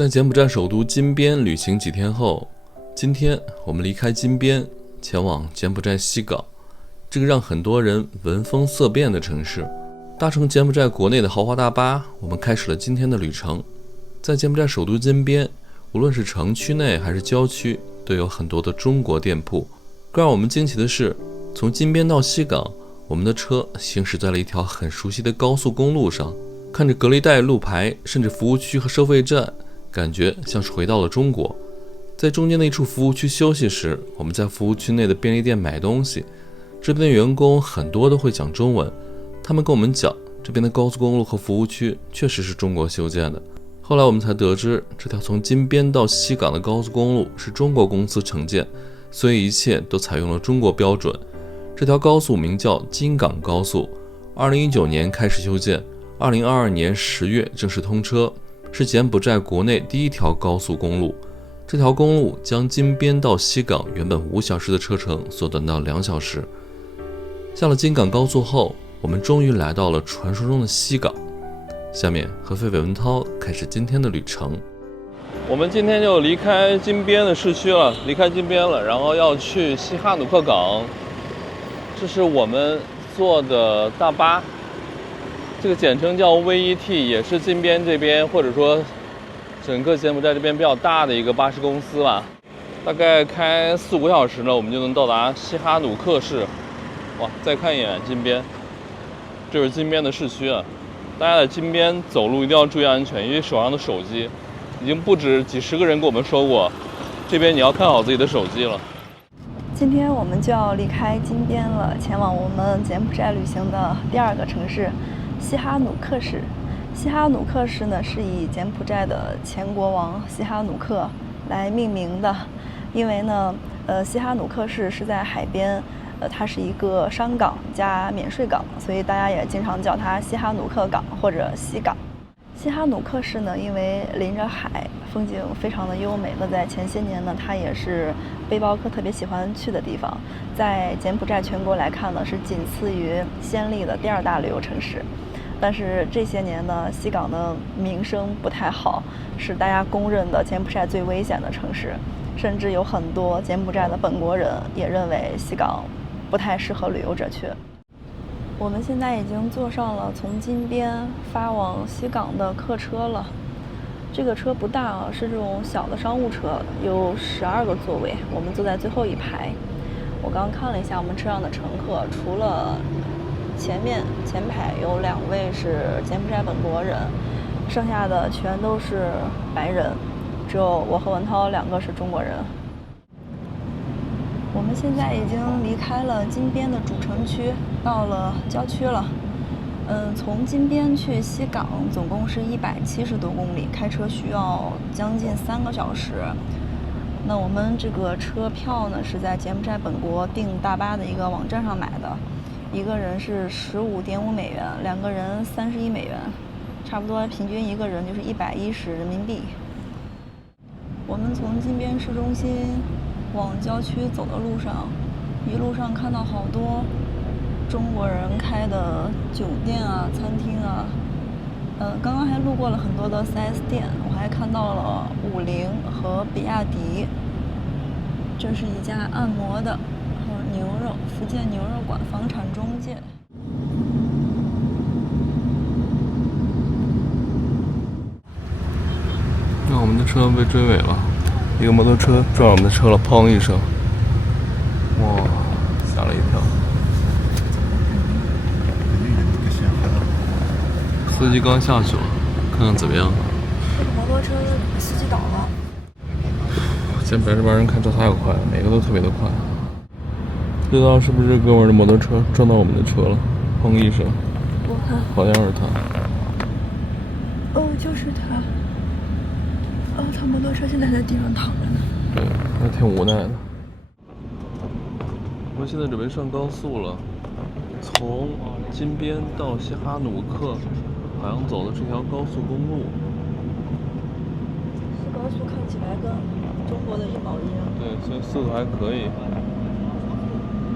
在柬埔寨首都金边旅行几天后，今天我们离开金边，前往柬埔寨西港，这个让很多人闻风色变的城市。搭乘柬埔寨国内的豪华大巴，我们开始了今天的旅程。在柬埔寨首都金边，无论是城区内还是郊区，都有很多的中国店铺。更让我们惊奇的是，从金边到西港，我们的车行驶在了一条很熟悉的高速公路上，看着隔离带、路牌，甚至服务区和收费站，感觉像是回到了中国。在中间的一处服务区休息时，我们在服务区内的便利店买东西。这边的员工很多都会讲中文，他们跟我们讲，这边的高速公路和服务区确实是中国修建的。后来我们才得知，这条从金边到西港的高速公路是中国公司承建，所以一切都采用了中国标准。这条高速名叫金港高速，2019年开始修建，2022年10月正式通车，是柬埔寨国内第一条高速公路。这条公路将金边到西港原本5小时的车程缩短到2小时。下了金港高速后，我们终于来到了传说中的西港。下面和费伟文涛开始今天的旅程。我们今天就离开金边的市区了，然后要去西哈努克港。这是我们坐的大巴，这个简称叫 VET， 也是金边这边或者说整个柬埔寨这边比较大的一个巴士公司吧。大概开4-5个小时呢，我们就能到达西哈努克市。哇，再看一眼金边，这是金边的市区啊。大家在金边走路一定要注意安全，因为手上的手机已经不止几十个人跟我们说过，这边你要看好自己的手机了。今天我们就要离开金边了，前往我们柬埔寨旅行的第2个城市西哈努克市。西哈努克市呢，是以柬埔寨的前国王西哈努克来命名的，因为呢，西哈努克市是在海边。它是一个商港加免税港，所以大家也经常叫它西哈努克港或者西港。西哈努克市呢，因为临着海，风景非常的优美。那在前些年呢，它也是背包客特别喜欢去的地方。在柬埔寨全国来看呢，是仅次于暹粒的第2大旅游城市。但是这些年呢，西港的名声不太好，是大家公认的柬埔寨最危险的城市。甚至有很多柬埔寨的本国人也认为西港不太适合旅游者去。我们现在已经坐上了从金边发往西港的客车了。这个车不大啊，是这种小的商务车，有12个座位，我们坐在最后一排。我刚看了一下我们车上的乘客，除了前排有2位是柬埔寨本国人，剩下的全都是白人，只有我和文涛2个是中国人。我们现在已经离开了金边的主城区，到了郊区了。从金边去西港总共是170多公里，开车需要将近3个小时。那我们这个车票呢，是在柬埔寨本国订大巴的一个网站上买的，一个人是15.5美元，2个人31美元，差不多平均一个人就是110人民币。我们从金边市中心往郊区走的路上，一路上看到好多中国人开的酒店啊、餐厅啊。刚刚还路过了很多的 4S 店，我还看到了50和比亚迪。这是一家按摩的和牛肉福建牛肉馆房产中介。那我们的车被追尾了，一个摩托车撞我们的车了，砰一声，哇，吓了一跳。司机刚下去了，看看怎么样。这个摩托车司机倒了。柬埔寨这帮人开车太快了，每个都特别的快。不知道是不是哥们儿的摩托车撞到我们的车了，砰一声。我看好像是他。哦，就是他。哦，他摩托车现在在地上躺着呢。对，还挺无奈的。我们现在准备上高速了，从金边到西哈努克，好像走的这条高速公路。这高速看起来跟中国的一毛一样。对，所以速度还可以，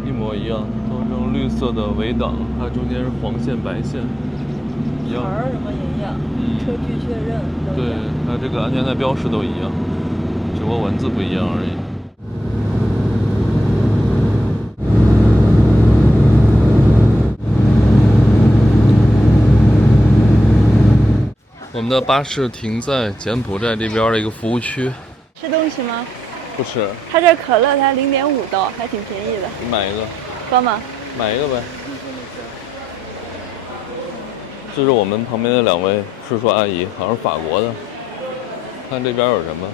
一模一样，都是这种绿色的围挡，它中间是黄线、白线。一样。牌儿什么也一样，车距确认都一对样。，它这个安全带标识都一样，只不过文字不一样而已。我们的巴士停在柬埔寨这边的一个服务区。吃东西吗？不吃，它这可乐才0.5刀，还挺便宜的。你买一个，喝吗？买一个呗。这是我们旁边的2位叔叔阿姨，好像是法国的。看这边有什么？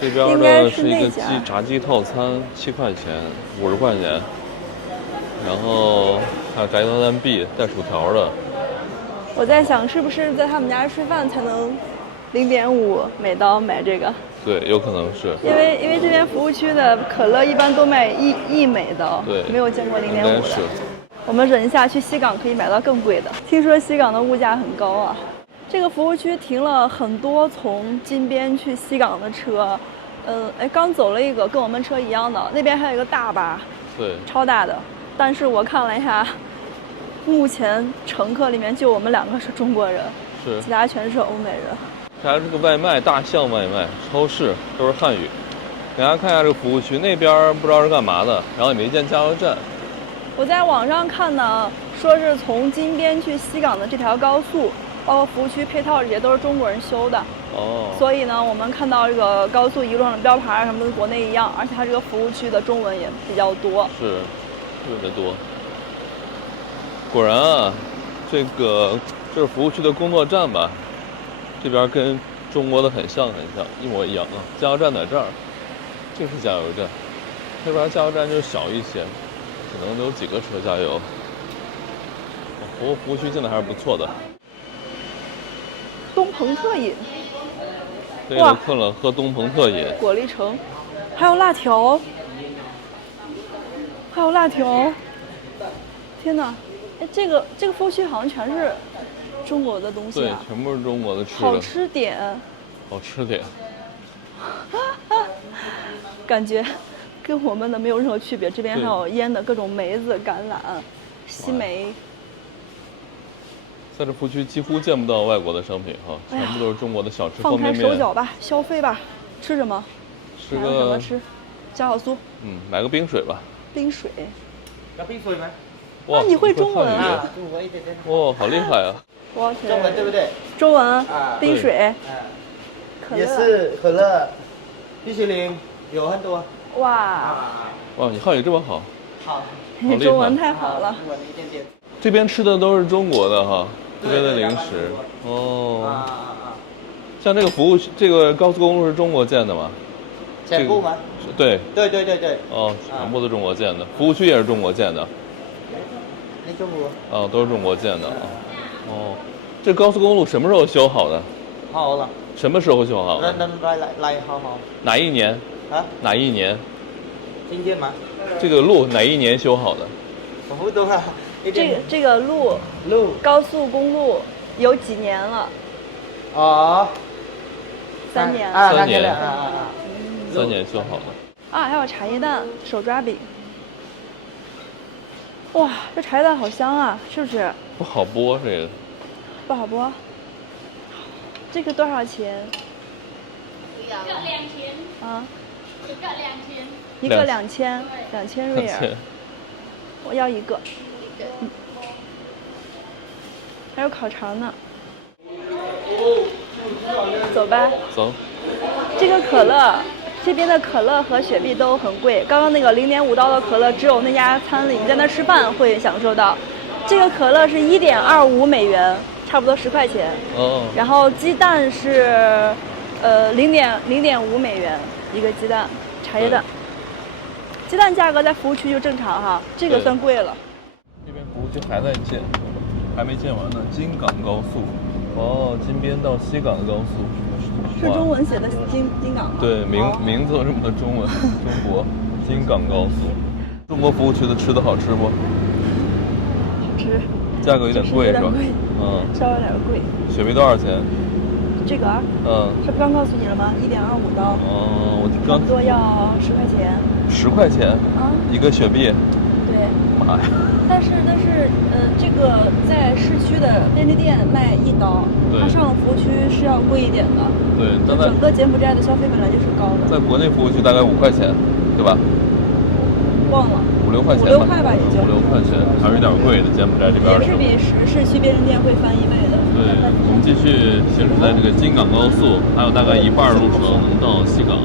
这边应该的是一个是那家炸鸡套餐，7块钱，50块钱。然后还有炸鸡套餐 B 带薯条的。我在想，是不是在他们家吃饭才能0.5美刀买这个？对，有可能是。因为这边服务区的可乐一般都卖1美刀，对，没有见过0.5应该的是。我们忍一下，去西港可以买到更贵的。听说西港的物价很高啊。这个服务区停了很多从金边去西港的车，刚走了一个跟我们车一样的，那边还有一个大巴，对，超大的。但是我看了一下，目前乘客里面就我们2个是中国人，是。其他全是欧美人。这还是个外卖，大象外卖，超市都是汉语。给大家看一下这个服务区，那边不知道是干嘛的，然后也没见加油站。我在网上看呢，说是从金边去西港的这条高速，包括服务区配套这些都是中国人修的。哦。所以呢，我们看到这个高速一路上的标牌什么的跟国内一样，而且它这个服务区的中文也比较多。是，特别多。果然啊，这是服务区的工作站吧？这边跟中国的很像，一模一样啊。加油站在这儿，这是加油站。那边加油站就小一些，可能有几个车加油。服务区建的还是不错的。东鹏特饮，累了困了，喝东鹏特饮。果粒橙，还有辣条，天哪！哎，这个服务区好像全是中国的东西对，啊。全部是中国的吃的。好吃点。好吃点。感觉跟我们的没有任何区别。这边还有腌的各种梅子、橄榄、西梅。在这服务区几乎见不到外国的商品哈，全部都是中国的小吃、方便面。放开手脚吧，消费吧。吃什么？吃个什么吃？加好酥。买个冰水吧。冰水。要冰水吗？哇，你会中文啊？中文一点点。哇，好厉害啊！哇，中文对不对？中文。冰水。也是可乐，冰淇淋有很多。哇。哇，你汉语这么好。好。你中文太好了。中文一点点。这边吃的都是中国的哈，这边的零食。哦。像这个服务，这个高速公路是中国建的吗？全部吗？对。对。哦，全部都中国建的，服务区也是中国建的。那中国。哦，都是中国建的。哦，这高速公路什么时候修好的？好了。什么时候修好的？来，好。哪一年？啊？哪一年？今天吗？这个路哪一年修好的？我不懂啊。这个路高速公路有几年了？哦。3年。啊，3年。3年修好的。啊，还有茶叶蛋、手抓饼。哇，这茶叶蛋好香啊，是不是？不好剥这个。不好剥。这个多少钱？一个2000。啊。一个2000。一个2000瑞尔。我要一个。还有烤肠呢。走吧。走。这个可乐，这边的可乐和雪碧都很贵。刚刚那个0.5刀的可乐，只有那家餐里你在那吃饭会享受到。这个可乐是1.25美元，差不多10块钱。哦。然后鸡蛋是0.5美元一个鸡蛋，茶叶蛋。鸡蛋价格在服务区就正常哈，这个算贵了。这边服务区还在建，还没建完呢。京港高速，哦，金边到西港的高速。是中文写的京港吗？对，名字都这么的中文，中国京港高速。中国服务区的吃的好吃不？好吃。价格有点贵是吧？稍微有点贵。雪碧多少钱？这个啊？这不刚告诉你了吗？1.25刀。哦，我差不多要10块钱。10块钱？啊。一个雪碧。对。妈呀！但是，这个在市区的便利店卖1刀，对它上了服务区是要贵一点的。对，就但在整个柬埔寨的消费本来就是高的。在国内服务区大概5块钱，对吧忘了？5、6块钱5、6块吧，也就5、6块钱，还是有点贵的。柬埔寨这边也是比市区便利店会翻1倍的。对，我们继续行驶在这个京港高速，还有大概一半路程能到西港。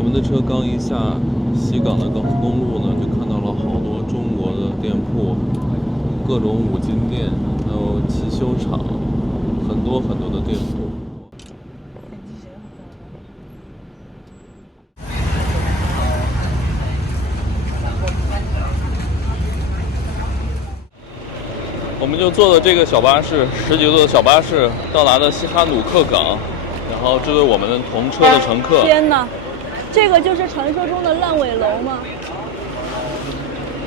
我们的车刚一下西港的高速公路呢，就看到了好多中国的店铺，各种五金店，还有汽修厂，很多的店铺。我们就坐的这个小巴士，10几座的小巴士，到达了西哈努克港。然后这对我们同车的乘客。天哪，这个就是传说中的烂尾楼吗？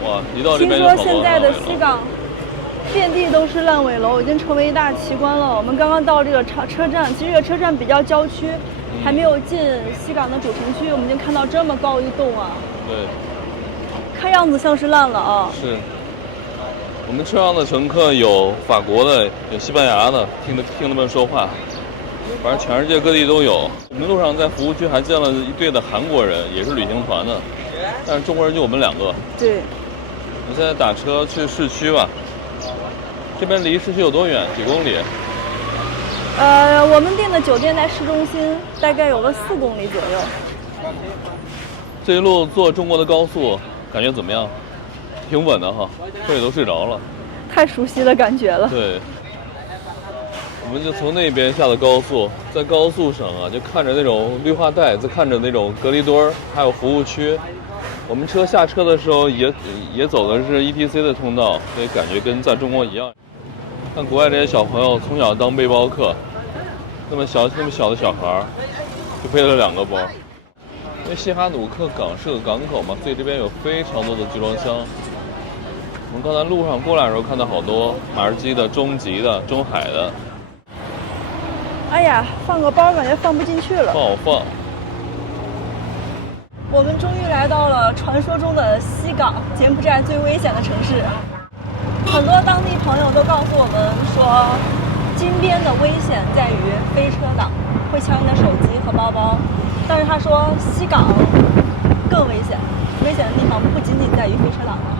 哇，一到这听边就好多说现在的烂尾楼西港遍地都是烂尾楼，已经成为一大奇观了。我们刚刚到这个车站，其实这个车站比较郊区，还没有进西港的主城区，我们已经看到这么高一栋啊。对，看样子像是烂了啊。是。我们车上的乘客有法国的，有西班牙的，听他们说话。反正全世界各地都有。我们路上在服务区还见了一队的韩国人，也是旅行团的，但是中国人就我们2个。对。我们现在打车去市区吧。这边离市区有多远？几公里？我们订的酒店在市中心，大概有个4公里左右。这一路坐中国的高速，感觉怎么样？挺稳的哈，车里都睡着了。太熟悉的感觉了。对。我们就从那边下的高速，在高速上啊，就看着那种绿化带，再看着那种隔离墩儿，还有服务区。我们车下车的时候也走的是 ETC 的通道，所以感觉跟在中国一样。看国外这些小朋友从小当背包客，那么小的小孩儿，就背了2个包。因为西哈努克港是个港口嘛，所以这边有非常多的集装箱。我们刚才路上过来的时候看到好多马尔基的、中级的、中海的。哎呀，放个包感觉放不进去了。不好放。我们终于来到了传说中的西港，柬埔寨最危险的城市。很多当地朋友都告诉我们说，金边的危险在于飞车党会抢你的手机和包包，但是他说西港更危险，危险的地方不仅仅在于飞车党了。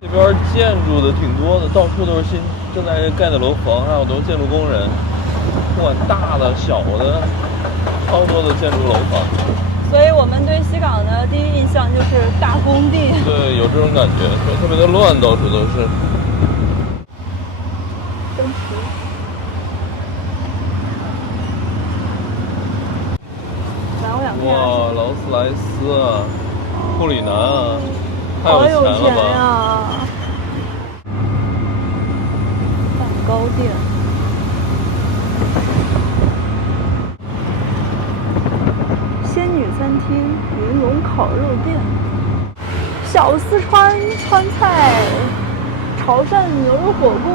这边建筑的挺多的，到处都是正在盖的楼房，还有很多建筑工人，不管大的小的，超多的建筑楼房。所以我们对西港的第一印象就是大工地。对，有这种感觉，特别的乱，到处都是。真实。来，我想看。哇，劳斯莱斯啊，库里南啊，太好有有钱了钱吧！呀！蛋糕店。仙女餐厅、云龙烤肉店、小四川川菜、潮汕牛肉火锅，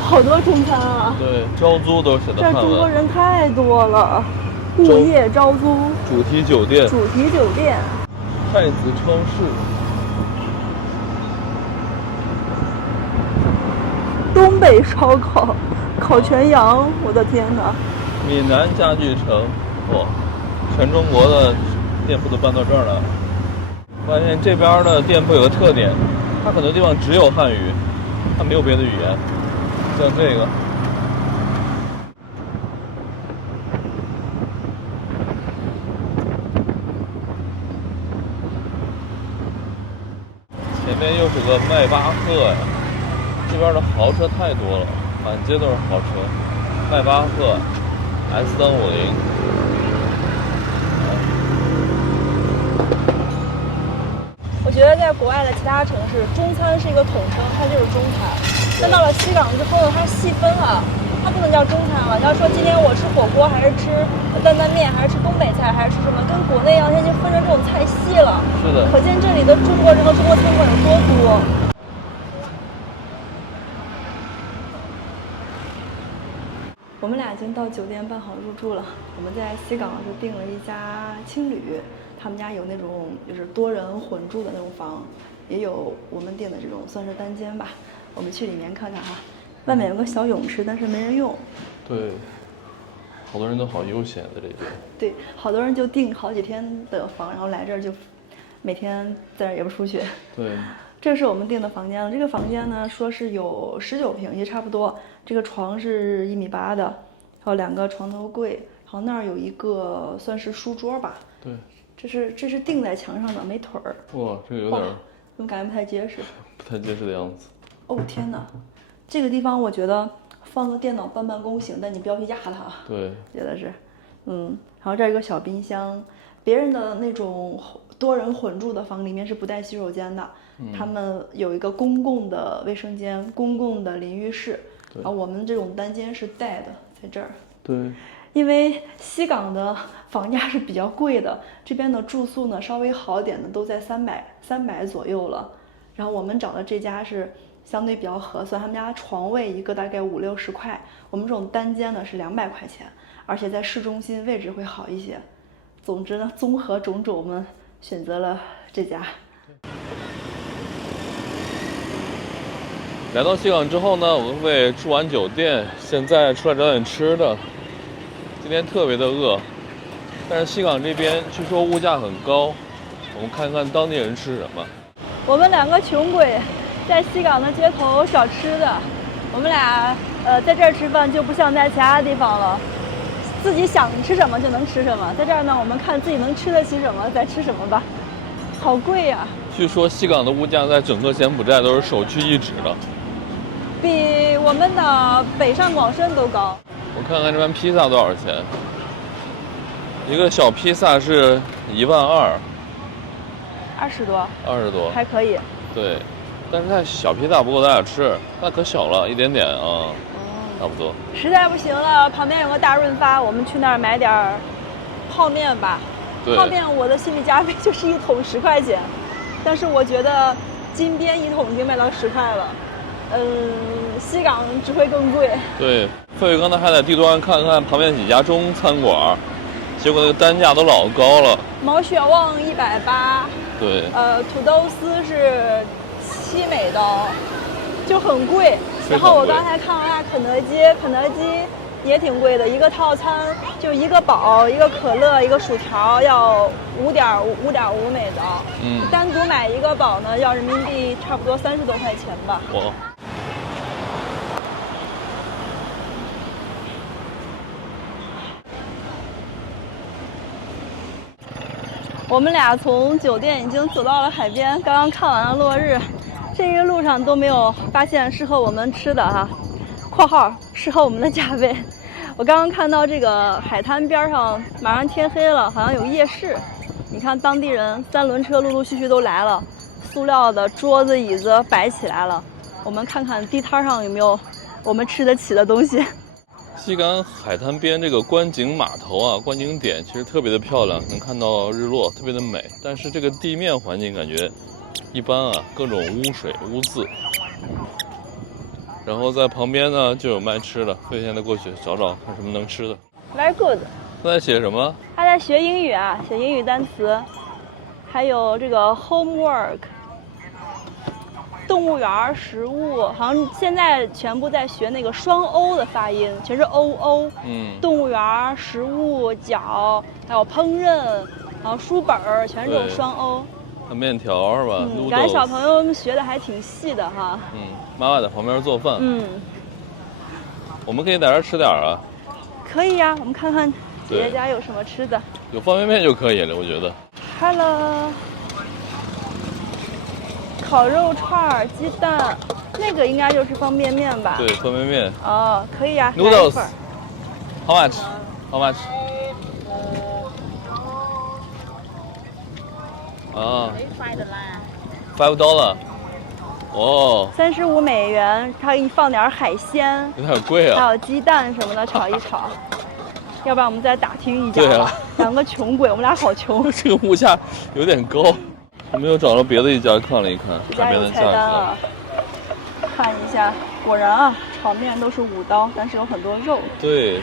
好多中餐啊！对，招租都写的这汉文。中国人太多了，物业招租、主题酒店、主题酒店、太子超市、东北烧烤、烤全羊，我的天哪！闽南家具城，哇，全中国的店铺都搬到这儿来了。发现这边的店铺有个特点，它很多地方只有汉语，它没有别的语言，像这个。前面又是个迈巴赫呀，这边的豪车太多了，满街都是豪车，迈巴赫 S350。我觉得在国外的其他城市，中餐是一个统称，它就是中餐。但到了西港之后呢，它细分了，它不能叫中餐了。要说今天我吃火锅，还是吃担担面，还是吃东北菜，还是吃什么，跟国内一样，它已经分成这种菜系了。是的，可见这里的中国人和中国餐馆有多多。我们俩已经到酒店办好入住了。我们在西港是订了一家青旅，他们家有那种就是多人混住的那种房，也有我们订的这种算是单间吧。我们去里面看看哈，外面有个小泳池，但是没人用。对，好多人都好悠闲在这边。对，好多人就订好几天的房，然后来这儿就每天在这儿也不出去。对。这是我们订的房间了。这个房间呢，说是有19平，也差不多。这个床是1.8米的，还有2个床头柜，然后那儿有一个算是书桌吧。对。这是钉在墙上的，没腿儿。哇，这个有点，怎么感觉不太结实？不太结实的样子。哦天哪，这个地方我觉得放个电脑办公行，但你不要去压它。对。觉得是，然后这儿有个小冰箱。别人的那种多人混住的房里面是不带洗手间的。他们有一个公共的卫生间、公共的淋浴室，然后我们这种单间是带的，在这儿。对，因为西港的房价是比较贵的，这边的住宿呢稍微好点的都在300左右了。然后我们找的这家是相对比较合算，他们家床位一个大概50-60块，我们这种单间呢是200块钱，而且在市中心位置会好一些。总之呢，综合种种，我们选择了这家。来到西港之后呢，我们会住完酒店，现在出来找点吃的。今天特别的饿，但是西港这边据说物价很高，我们看看当地人吃什么。我们2个穷鬼在西港的街头找吃的，我们俩在这儿吃饭就不像在其他地方了，自己想吃什么就能吃什么。在这儿呢，我们看自己能吃得起什么再吃什么吧。好贵呀！据说西港的物价在整个柬埔寨都是首屈一指的。比我们的北上广深都高。我看看这边披萨多少钱？一个小披萨是12000。20多。20多。还可以。对，但是它小披萨不够咱俩吃，那可小了一点点啊。差不多。实在不行了，旁边有个大润发，我们去那儿买点泡面吧。对。泡面我的心理价位就是1桶10块钱，但是我觉得金边1桶已经卖到10块了。西港只会更贵。对，费伟刚才还在地图上看看旁边几家中餐馆，结果那个单价都老高了。毛血旺180。对。土豆丝是7美刀，就很贵。然后我刚才看了下肯德基也挺贵的，一个套餐就一个堡、一个可乐、一个薯条要5.5美刀。单独买一个堡呢，要人民币差不多30多块钱吧。我们俩从酒店已经走到了海边，刚刚看完了落日，这一路上都没有发现适合我们吃的哈（括号适合我们的价位）。我刚刚看到这个海滩边上马上天黑了，好像有夜市。你看当地人3轮车陆陆续续都来了，塑料的桌子椅子摆起来了。我们看看地摊上有没有我们吃得起的东西。西港海滩边这个观景码头啊，观景点其实特别的漂亮，能看到日落，特别的美。但是这个地面环境感觉一般啊，各种污水污渍。然后在旁边呢就有卖吃的，费现在过去找找看什么能吃的。Very good。他在写什么？他在学英语啊，写英语单词，还有这个 homework。动物园食物，好像现在全部在学那个双欧的发音，全是欧。动物园食物角，还有烹饪，然后书本全是这种双欧。面条是吧？感觉小朋友们学的还挺细的哈。妈妈在旁边做饭。我们可以在这儿吃点啊。可以呀，我们看看姐姐家有什么吃的。有方便面就可以了，我觉得。Hello。烤肉串、鸡蛋，那个应该就是方便面吧？对，方便面。哦，可以呀。Noodles。How much? How much? 5的啦。$5。哦，35美元，他给你放点海鲜，有点贵啊。还有鸡蛋什么的炒一炒。要不然我们再打听一家吧。对啊，两个穷鬼，我们俩好穷。这个物价有点高。我们又找了别的一家看了一看，这家有菜单啊，看一下，果然啊，炒面都是$5，但是有很多肉。对。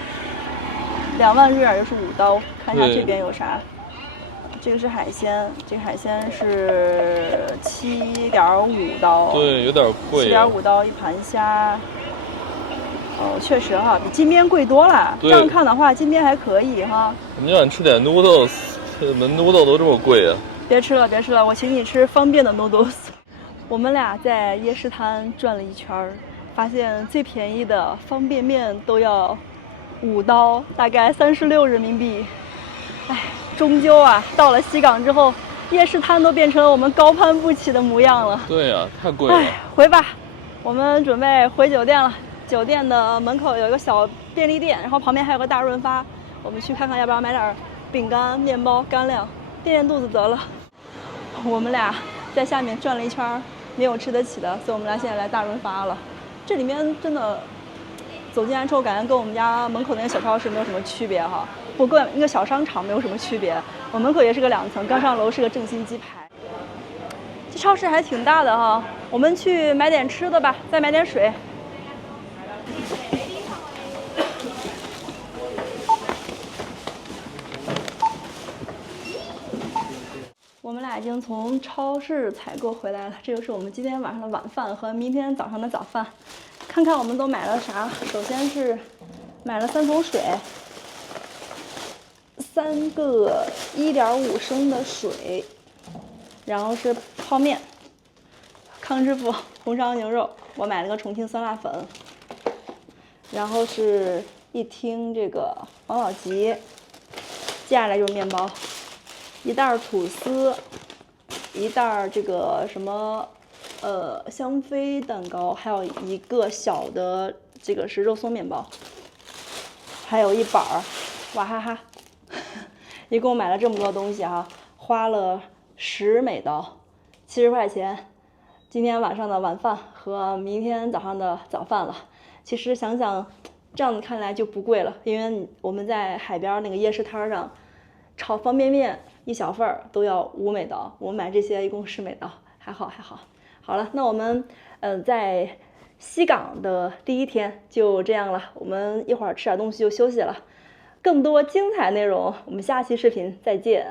2万日元又是$5，看一下这边有啥。这个是海鲜，这个海鲜是$7.5。对，有点贵。$7.5一盘虾。哦，确实哈，比金边贵多了。这样看的话，金边还可以哈。我们就想吃点 noodles， 我们 noodles 都这么贵啊！别吃了，别吃了，我请你吃方便的 noodles。我们俩在夜市摊转了一圈，发现最便宜的方便面都要$5，大概36人民币。哎，终究啊，到了西港之后，夜市摊都变成了我们高攀不起的模样了。对呀，太贵了。哎，回吧，我们准备回酒店了。酒店的门口有一个小便利店，然后旁边还有个大润发，我们去看看要不要买点饼干、面包、干粮，垫垫肚子得了。我们俩在下面转了一圈，没有吃得起的，所以我们俩现在来大润发了。这里面真的走进来之后，感觉跟我们家门口那个小超市没有什么区别哈，不过跟那个小商场没有什么区别。我门口也是个2层，刚上楼是个正新鸡排。这超市还挺大的哈，我们去买点吃的吧，再买点水。我们俩已经从超市采购回来了，这就是我们今天晚上的晚饭和明天早上的早饭。看看我们都买了啥。首先是买了3桶水，3个1.5升的水，然后是泡面，康师傅红烧牛肉，我买了个重庆酸辣粉，然后是一听这个王老吉，接下来就是面包。1袋吐司，1袋这个什么香妃蛋糕，还有一个小的这个是肉松面包，还有1板娃哈哈。一共买了这么多东西哈，花了10美刀，70块钱。今天晚上的晚饭和明天早上的早饭了。其实想想，这样子看来就不贵了，因为我们在海边那个夜市摊上炒方便面1小份儿都要5美刀，我们买这些一共10美刀，还好还好。好了，那我们在西港的第1天就这样了，我们一会儿吃点东西就休息了。更多精彩内容，我们下期视频再见。